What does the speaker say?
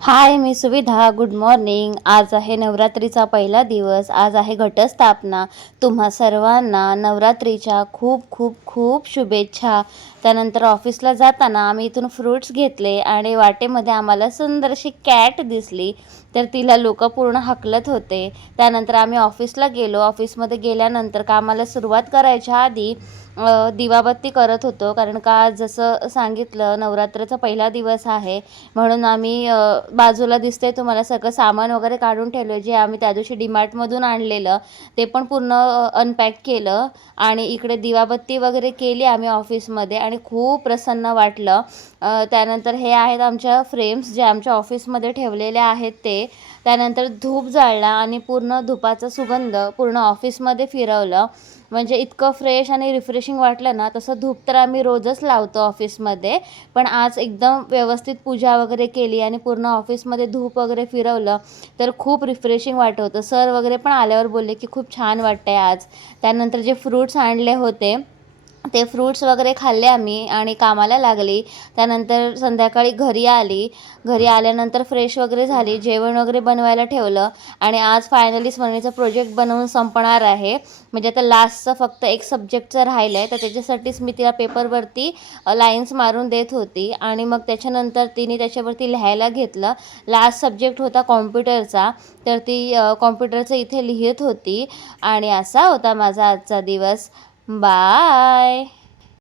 हाय, मी सुविधा. Good morning. आज आहे नवरात्रीचा पहिला दिवस. आज आहे घटस्थापना. तुम्हा सर्वांना नवरात्रीच्या खूप खूप खूप शुभेच्छा. त्यानंतर ऑफिसला जाताना आम्ही इथून फ्रूट्स घेतले आणि वाटेमध्ये आम्हाला सुंदर अशी कॅट दिसली, तर तिला लोक पूर्ण हकलत होते. त्यानंतर आम्ही ऑफिसला गेलो. ऑफिसमध्ये गेल्यानंतर कामाला सुरुवात करायच्या आधी दिवाबत्ती करत होतो, कारण का जसं सांगितलं नवरात्राचा पहिला दिवस आहे, म्हणून आम्ही बाजूला दिसते तुम्हाला सगळं सामान वगैरे काढून ठेवलं, जे आम्ही त्या दिवशी डीमार्टमधून आणलेलं ते पण पूर्ण अनपॅक केलं आणि इकडे दिवाबत्ती वगैरे केली आम्ही ऑफिसमध्ये आणि खूप प्रसन्न वाटलं. त्यानंतर हे आहेत आमच्या फ्रेम्स जे आमच्या ऑफिसमध्ये ठेवलेले आहेत ते. त्यानंतर धूप जाळला आणि पूर्ण धुपाचा सुगंध पूर्ण ऑफिसमध्ये फिरवलं, म्हणजे इतकं फ्रेश आणि रिफ्रेशिंग वाटलं ना. तसं धूप तर आम्ही रोजच लावतो ऑफिसमध्ये, पण आज एकदम व्यवस्थित पूजा वगैरे केली आणि पूर्ण ऑफिसमध्ये धूप वगैरे फिरवलं, तर खूप रिफ्रेशिंग वाटत होतं. सर वगैरे पण आल्यावर बोलले की खूप छान वाटतंय आज. त्यानंतर जे फ्रूट्स आणले होते ते फ्रूट्स वगैरे खाल्ले आम्ही आणि कामाला लागली. त्यानंतर संध्याकाळी घरी आली. घरी आल्यानंतर फ्रेश वगैरे झाली, जेवण वगैरे बनवायला ठेवलं आणि आज फायनली स्मरणीचा प्रोजेक्ट बनवून संपणार आहे. म्हणजे आता लास्टचं फक्त एक सब्जेक्टचं राहिलं आहे, तर त्याच्यासाठीच मी तिला पेपरवरती लाईन्स मारून देत होती आणि मग त्याच्यानंतर तिने त्याच्यावरती लिहायला घेतलं. लास्ट सब्जेक्ट होता कॉम्प्युटरचा, तर ती कॉम्प्युटरचं इथे लिहित होती आणि असा होता माझा आजचा दिवस. बाय.